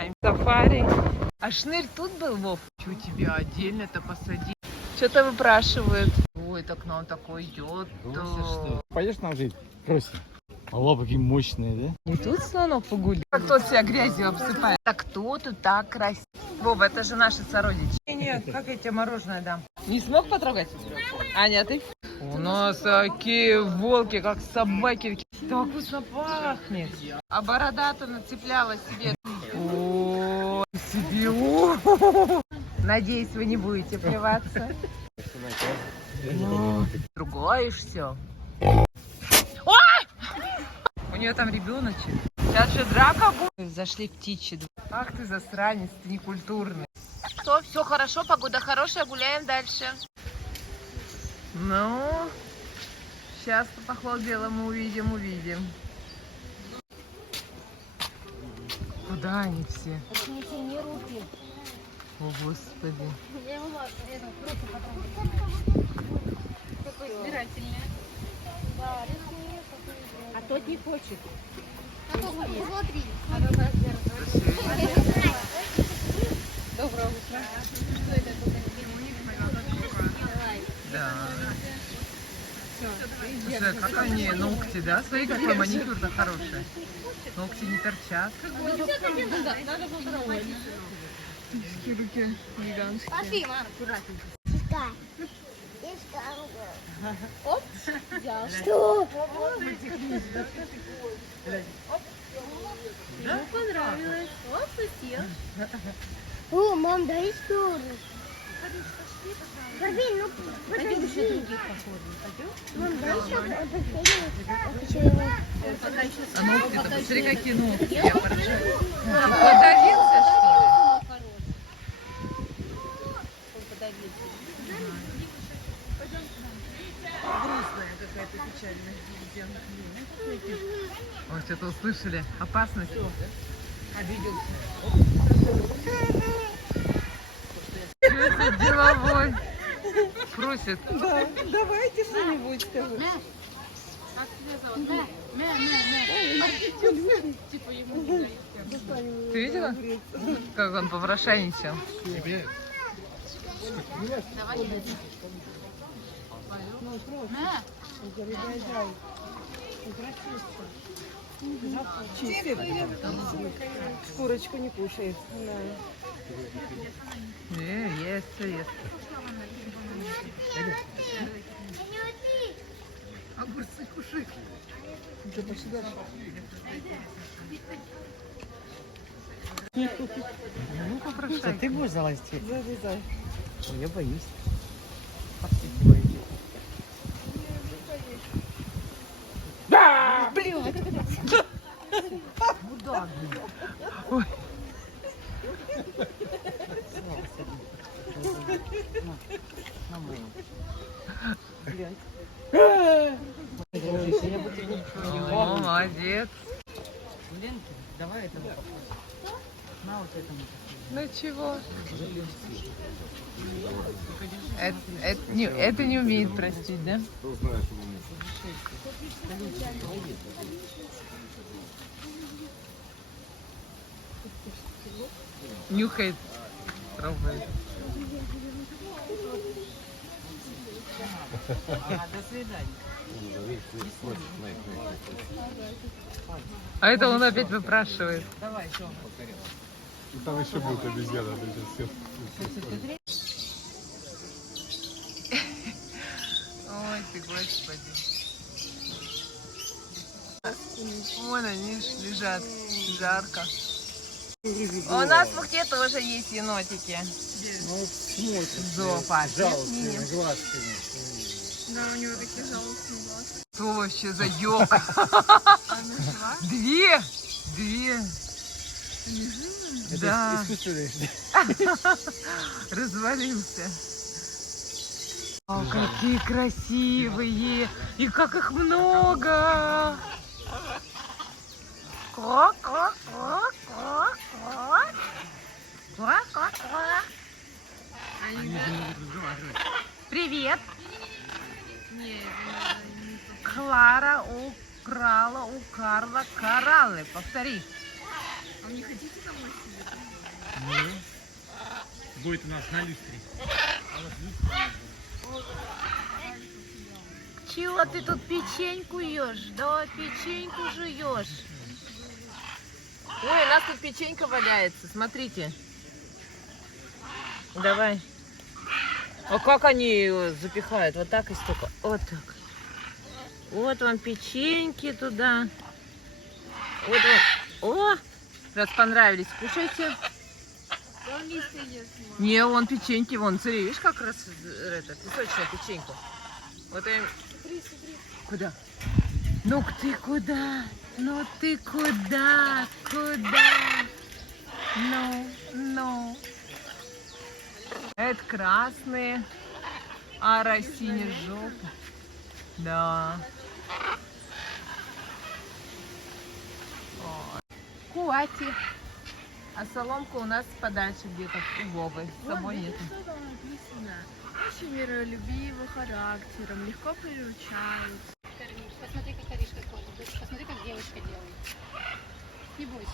снимаем сафари. А шнырь тут был, Вов? Чего тебя отдельно-то посадить? Что-то выпрашивают. Ой, так к нам такой идет. Пойдешь нам жить? Просим. Алло, какие мощные, да? И тут слонов погулял. Кто себя грязью обсыпает? Так кто тут так красив? Вова, это же наши сородичи. Нет, как я тебе мороженое дам? Не смог потрогать? Аня, ты? У нас такие волки, как собаки. Так вкусно пахнет. А борода-то нацепляла себе. О, себе. Надеюсь, вы не будете плеваться. Другое все. У нее там ребеночек. Сейчас же драка будет. Зашли в птичий двор. Ах ты засранец, ты некультурный. Все хорошо, погода хорошая, гуляем дальше. Ну, сейчас по ходу мы увидим. Куда они все? О, Господи. Такой избирательный. А тот не хочет. Смотри. Доброе утро. Что это? Да. Слушай, как они ногти, да? Смотри, какой маникюр-то хороший. Ногти не торчат. Надо попробовать. Руки гигантские. Пошли, мама, аккуратненько. Оп, взял. Что? Ему понравилось. Оп, пустил. О, мам, дай историю. Подожди, ну Пойдем еще подожди. других походим. Пойдем? Мам, дай еще Пока еще А ногти-то, посмотри, какие ногти. Я поражаюсь. Подавился, что ли? Он подавился. Грустная какая-то печальная. Ой, что-то услышали. Опасность. Обиделся. Это деловой. Просит. Да, давайте что-нибудь скажи. Как тебя зовут? Типа ему не дают. Ты видела, как он попрошайничал? Давай. Чистит. Шкурочку не кушает. Ест, ест. Огурцы кушай. Ты пошли дальше. Ну, попрошайка. Ты будешь залазить? Залезай. Я боюсь. Ой. О, молодец. Давай это. На вот этому. Ну чего? Это не умеет простить, да? Нюхает, пробует. До свидания. А это он опять выпрашивает. Давай, еще. Там еще будет обезьяна. Ой ты, Господи. Вон они лежат, жарко. У нас в Ухте тоже есть енотики. Ну, смотрит. В зоопарке. Жалостные, глазками. Да, у него такие жалостные глазки. Что вообще за ёлка? Две! Да. Искусственные. Развалился. О, какие красивые! И как их много! Привет! Клара украла у Карла кораллы. Повтори. Он не хотит Будет у нас на листре. Чего ты тут печеньку ешь? Да, печеньку жуешь. Ой, у нас тут печенька валяется, смотрите. Давай. А как они ее запихают? Вот так и столько. Вот так. Вот вам печеньки туда. Вот вам. О, раз понравились, кушайте. Не, вон печеньки, вон, смотри, видишь, как раз это, песочная печенька. Вот им... Куда? Ну ты куда? Ну ты куда? Куда? Ну. Это красные, а сине-желтые. Да. Куати. А соломка у нас подальше где-то у Вовы. С собой нет. Очень миролюбивый характером, легко приручают. Посмотри, как Аришка ходит. Посмотри, как девочка делает. Не бойся.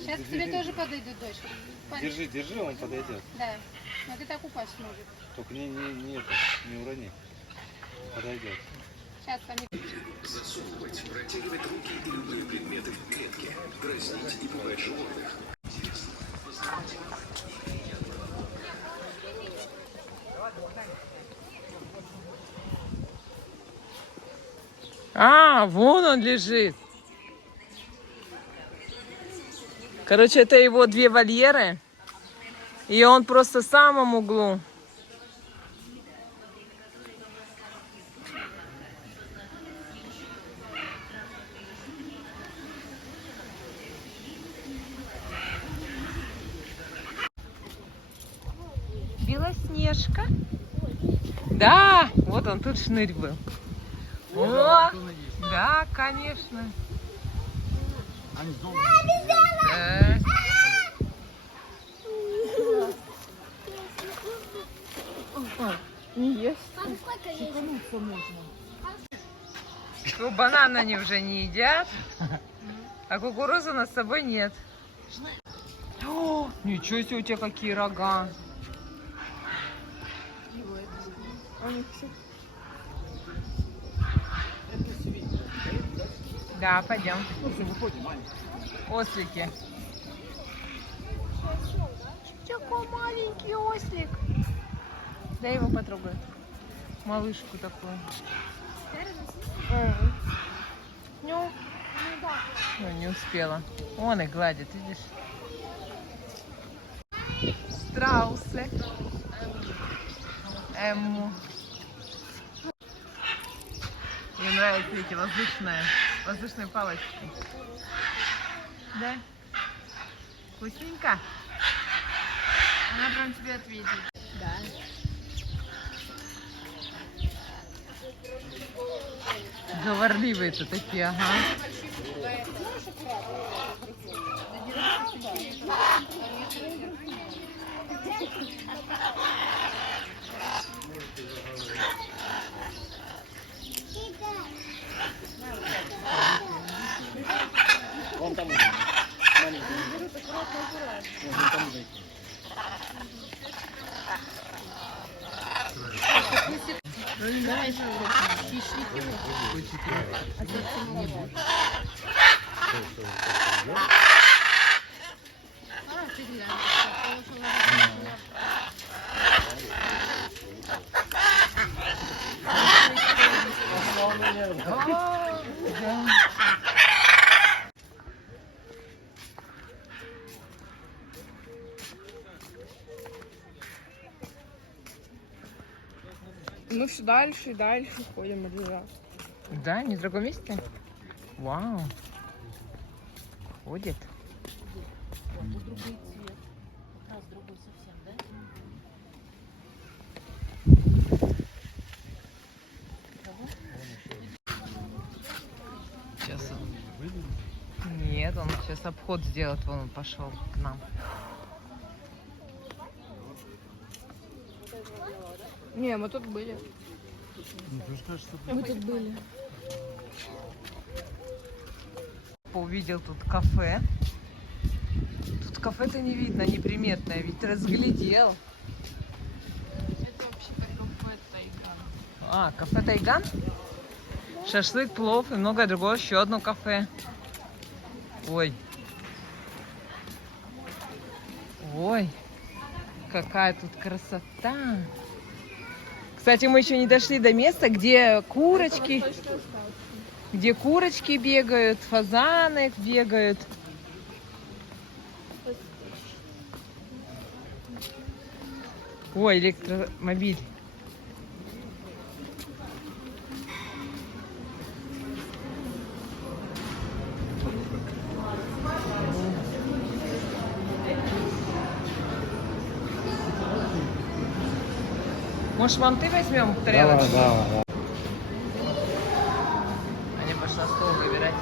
Сейчас к тебе тоже подойдут, дочь. Держи, он подойдет. Да. Но ты так упасть может. Только не урони. Подойдет. Сейчас с вами. Засовывать, протягивать руки и любые предметы в клетке, дразнить и пугать животных. А, вон он лежит. Короче, это его 2 вольеры. И он просто в самом углу. Белоснежка. Да, вот он тут шнырь был. О, да, конечно. Да. Не есть. Мам, сколько есть? Ну, бананы они уже не едят, а кукурузы у нас с собой нет. О, ничего себе, у тебя какие рога. Да, пойдем. Ослики. Какой маленький ослик. Дай его потрогаю. Малышку такую. Ну, не успела. Он и гладит, видишь? Страусы. Эмму. Мне нравятся эти воздушные палочки. Да? Вкусненько? Она прям тебе ответит. Да. Говорливые-то такие, ага. Вон там уже. Маленький. Вон там уже. Мы все дальше и дальше ходим один раз. Да, не в другом месте? Вау. Ходит. Сейчас он... Нет, он сейчас обход сделает, вон он пошел к нам. Не, мы тут были. Мы тут были. папа увидел тут кафе. Тут кафе-то не видно, неприметное, ведь разглядел. Это вообще кафе Тайган. А, кафе Тайган? Шашлык, плов и многое другое. Еще одно кафе. Ой. Ой. Какая тут красота. Кстати, мы еще не дошли до места, где курочки. Где курочки бегают, фазаны бегают. Ой, электромобиль. Может, манты возьмем тарелочку? Да. Аня пошла стол выбирать.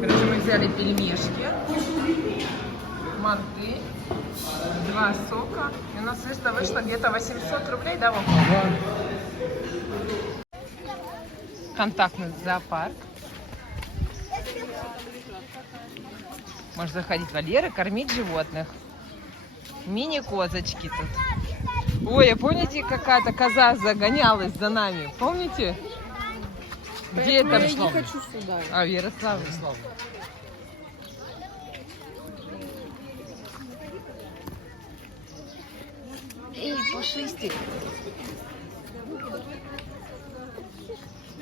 Короче, мы взяли пельмешки, манты, 2 сока. И у нас вышло где-то 800 рублей, да, Вов? Контактный зоопарк. Можно заходить в вольеры, кормить животных. Мини-козочки тут. Ой, а помните, какая-то коза загонялась за нами? Помните? Где это? Я не хочу сюда. А, в Ярославле. Эй, пушистик.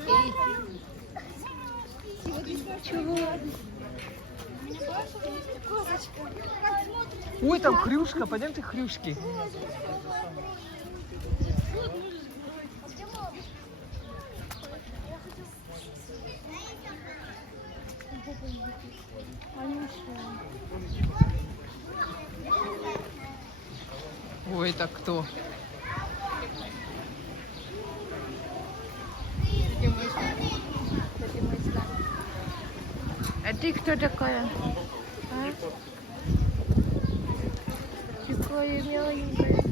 Эй. Чего? Ой, там хрюшка, пойдемте хрюшки. Ой, это кто? А ты кто такая? А? Такая миленькая.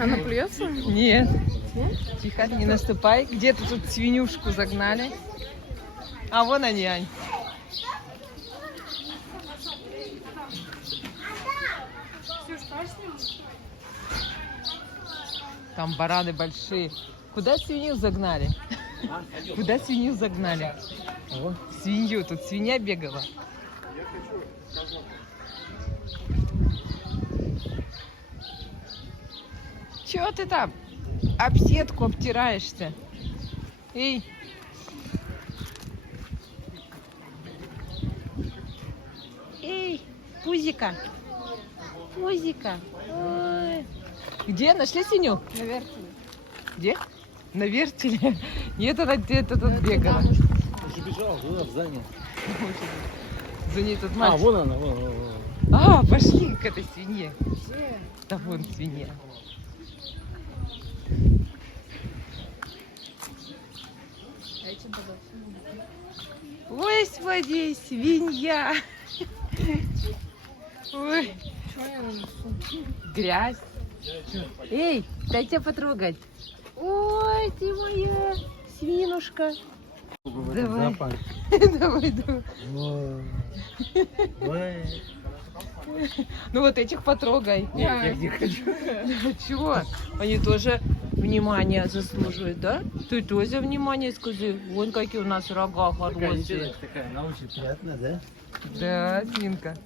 Она плюется? Нет. Тихо, не наступай. Где-то тут свинюшку загнали. А вон они, Ань. Там бараны большие. Куда свинью загнали? Куда свинью загнали? Свинью. Тут свинья бегала. Чего ты там об сетку обтираешься? Эй! Эй, пузика! Пузика! Ой. Где? Нашли свинью? На вертеле. Где? На вертеле? Нет, она где-то тут бегала. Уже бежал, в здание. За ней тут А, мальчик. вон она, вон. А, пошли к этой свинье. Где? Да вон свинья. Ой, смотри, свинья. Ой, Чего я на носу? грязь. Эй, дай тебя потрогать. Ой, ты моя свинушка. Давай. Давай, давай. Ну вот этих потрогай. Я не хочу. Чего? Они тоже внимания заслуживают, да? Ты тоже внимание скажи. Вон какие у нас рога хорошие. Такая, она очень приятная, да? Да, свинка.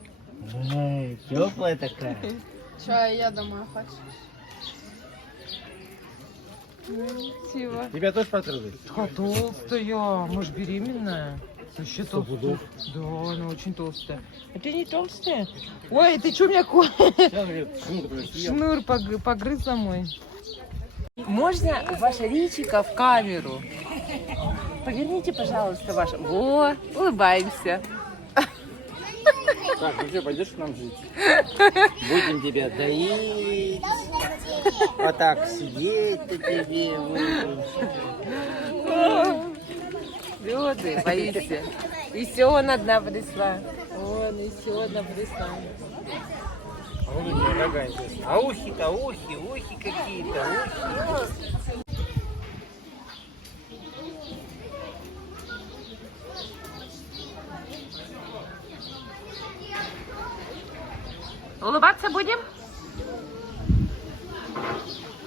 Ой, теплая такая. Че, я домой хочу. Чего? Тебя тоже потрогать? Такая толстая. Может, беременная? Вообще толстая. Да, она очень толстая. А ты не толстая? Ой, ты что меня Сейчас, говорит, шнур съел. шнур погрыз мой. Можно ваше личико в камеру? Поверните, пожалуйста, ваше. Во, улыбаемся. Так, ну что, пойдешь к нам жить? Будем тебя доить. Вот так сидеть ты тебе будем. Люди, боишься. И Сёна одна пришла. Вон, и Сёна пришла. А вон у тебя какая интересная. А ухи-то, ухи какие-то, ухи. Улыбаться будем?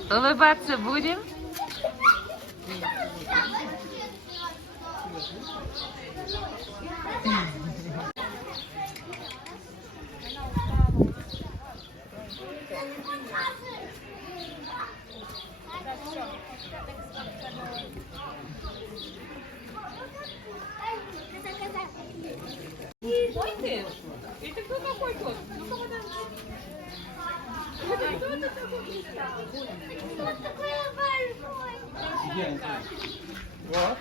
Улыбаться будем? Это кто такой тот? Вот.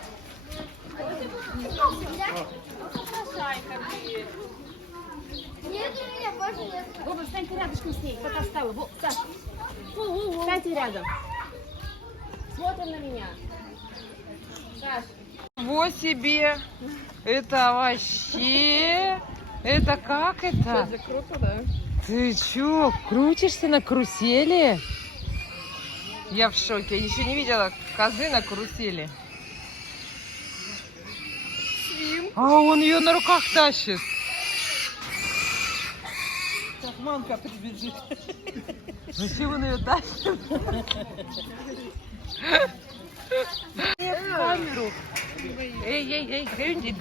Боба, встаньте рядышком с ней, пока встала. Во, Саша. Встаньте рядом. Смотрим на меня. Саша. Во себе! Это вообще... Это как это? Это круто, да? Ты чё, крутишься на карусели? Я в шоке. Я еще не видела козы на карусели. А он ее на руках тащит. Так, мамка прибежит. Зачем он ее тащит? Камеру. Эй, Грюндель.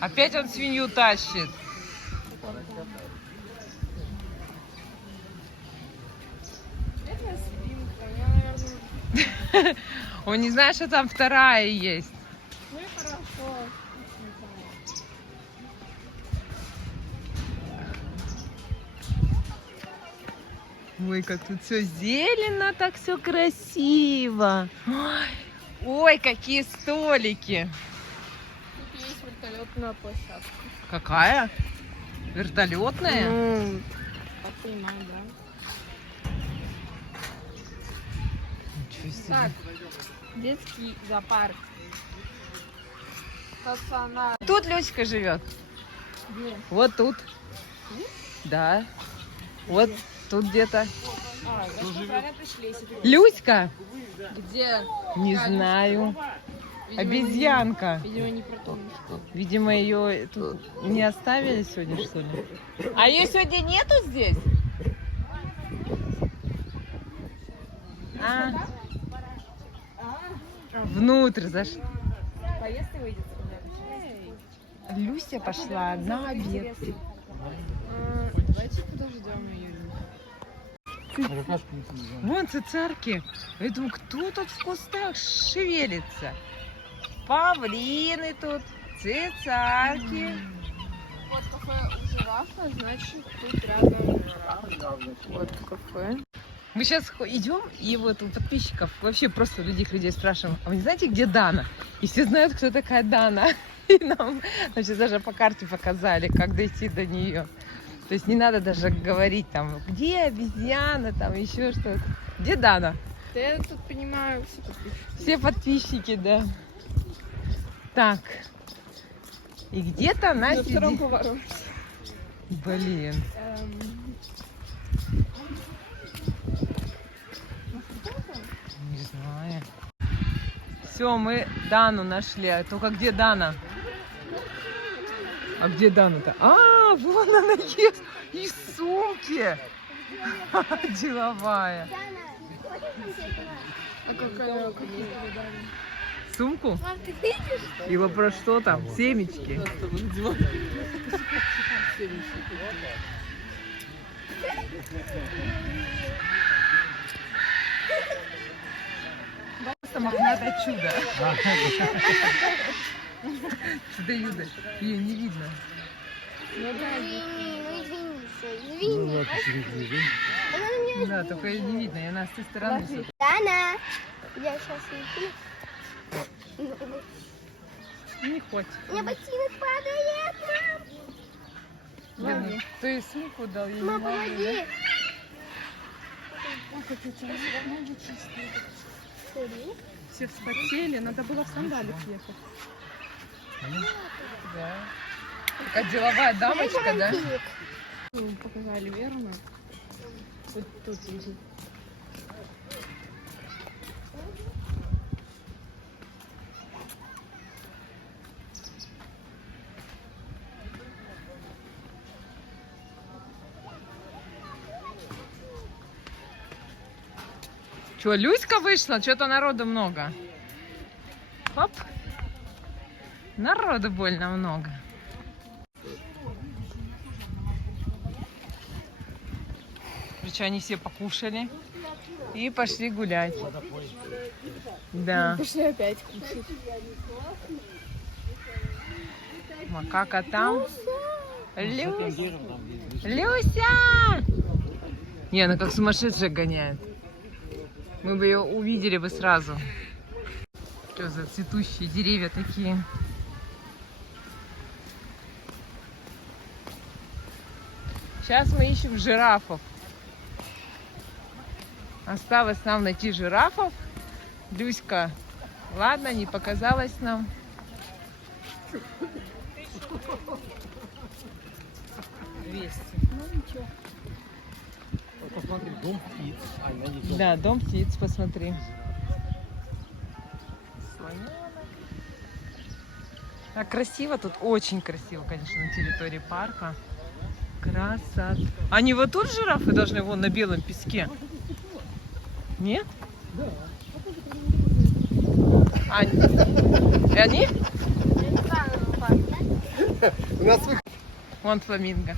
Опять он свинью тащит. Это свинка, я, наверное... Он не знает, что там вторая есть. Ну и хорошо. Ой, как тут все зелено, так все красиво. Ой, какие столики. Тут есть вертолетная площадка. Какая? Вертолетная? Ну, так понимаю, да. Ничего себе. Так, детский зоопарк. Стационар. Тут Люська живет. Где? Вот тут. Да. Вот тут где-то. А, да, мы правильно пришли, если ты... Люська? Где? Не знаю. Обезьянка. Видимо, не про то. Видимо, ее тут не оставили сегодня, что ли? А ее сегодня нету здесь? А? Внутрь зашли. Поезд и выйдет. Люся пошла на обед. Давайте подождем ее. Вон цицарки. Я думаю, кто тут в кустах шевелится? Павлины тут, цицарки. Вот кафе у жирафа, значит, тут рядом вот кафе. Мы сейчас идем, и вот у подписчиков, вообще просто людей спрашиваем, а вы не знаете, где Дана? И все знают, кто такая Дана. И нам, значит, даже по карте показали, как дойти до нее. То есть не надо даже говорить там, где обезьяна, там еще что-то. Где Дана? Да я тут понимаю все подписчики. Все подписчики, да. Так. И где-то она На сидит. втором повороте. Блин. Не знаю. Все, мы Дану нашли. А только где Дана? А где Дана-то? А, вон она есть. И в сумке. Деловая. А какая Сумку? И вопрос, что там? Семечки. Просто мохнатое чудо. Чудо-юдо. Ее не видно. Да, только ее не видно. И она с той стороны. Дана, я сейчас иду. Не хочет. У меня ботинок падает, мам. Блин, ты смуку дал, я не Мам, могу, помоги. Все вспотели, надо было в сандалях ехать. да? Такая деловая дамочка, да? Ну, показали, верно? Вот тут лежит. Че, Люська вышла? Что-то народу много. Оп. Народу больно много. Короче, они все покушали и пошли гулять. Да. Пошли опять кушать. Макака там. Люся! Не, она как сумасшедшая гоняет. Мы бы ее увидели бы сразу. Что за цветущие деревья такие? Сейчас мы ищем жирафов. Осталось нам найти жирафов. Люська, ладно, не показалась нам. Посмотри, дом птиц. Да, дом птиц, посмотри. А красиво тут, очень красиво, конечно, на территории парка. Красота. Они вот тут жирафы должны вон на белом песке? Нет? Да. И они? У нас Вон фламинго.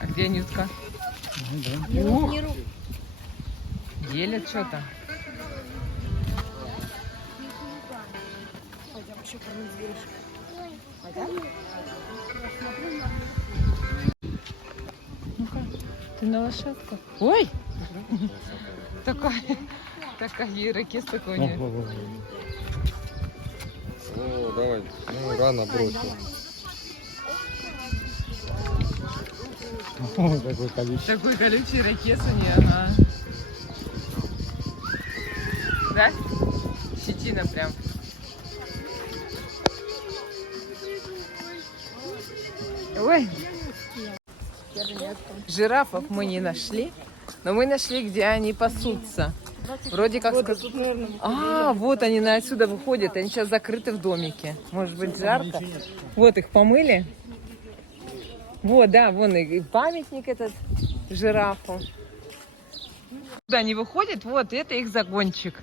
А где Анютка? Ух, делят что-то. Ну-ка, ты на лошадку? Ой! Такая ирокез такой у нее. О, давай. Ну, рано бросил. О, такой колючий. Такой колючий ирокез у нее, ага. Да? Щетина прям. Ой. Жирафов мы не нашли, но мы нашли, где они пасутся. Вроде как сказать. А, вот они отсюда выходят. Они сейчас закрыты в домике. Может быть, жарко. Вот их помыли. Вот, да, вон и памятник этот жирафу. Куда они выходят? Вот, это их загончик.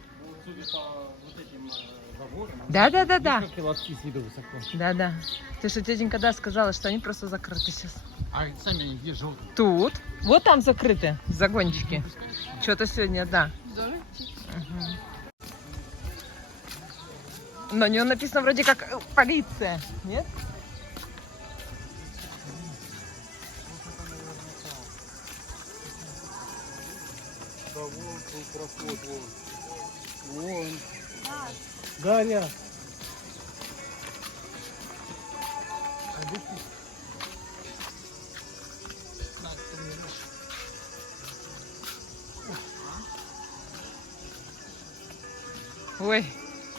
Да. Как и лотки с виду высоко. Да. Ты что, тетенька, да, сказала, что они просто закрыты сейчас. А сами они где живут? Тут. Вот там закрыты загончики. Что-то сегодня, да. Угу. На нем написано вроде как полиция. Нет? Да, вон проход, вон. Вон. Гаря. Ой,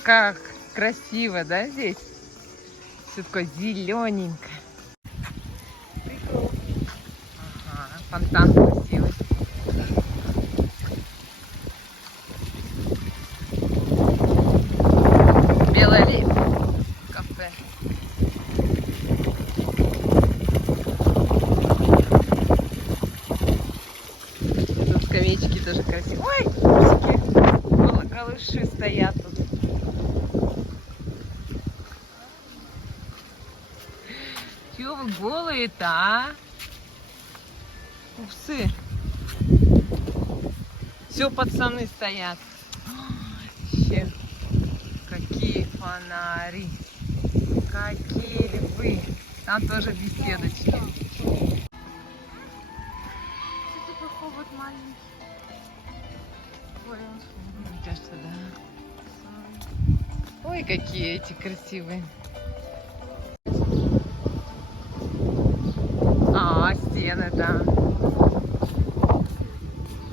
как красиво, да, здесь? Все такое зелененькое. Ага, фонтан красивый. Белый лип. Кафе. Тут скамеечки тоже красивые. Ой, кусики. Голыши стоят тут. Чего вы голые-то, а? Пупсы. Все, пацаны стоят. Вообще, какие фонари. Какие львы. Там тоже беседочки. Це такой хобот маленький. Ой, он Мне кажется, да. Ой, какие эти красивые. А, стены, да.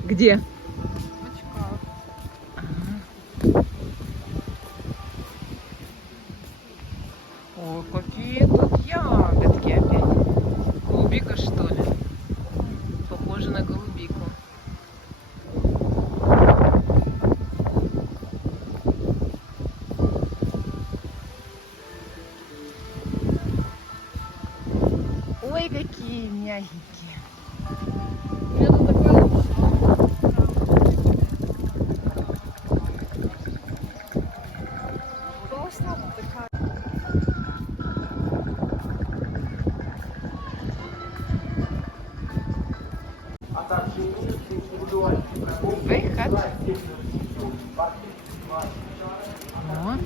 Где? в очках. Ой, какие тут ягодки опять. Голубика, что ли? Похоже на голубику. Ой, какие мягенькие. У меня тут такое волосна тут такая. Выход. О.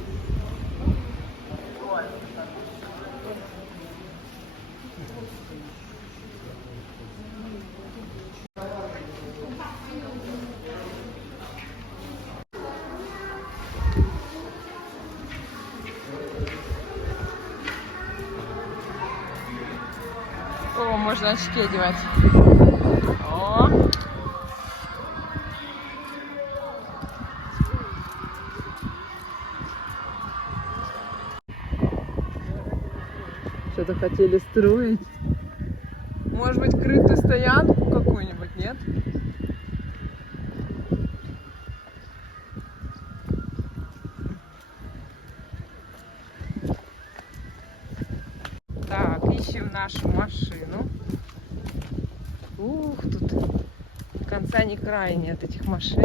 О, можно очки одевать. О. Что-то хотели строить. Может быть, крытую стоянку какую-нибудь, нет? Так, ищем нашу машину. Ух, тут конца ни края нет этих машин.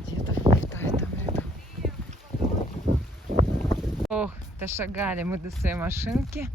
Где-то в этом ряду. Ох, дошагали мы до своей машинки.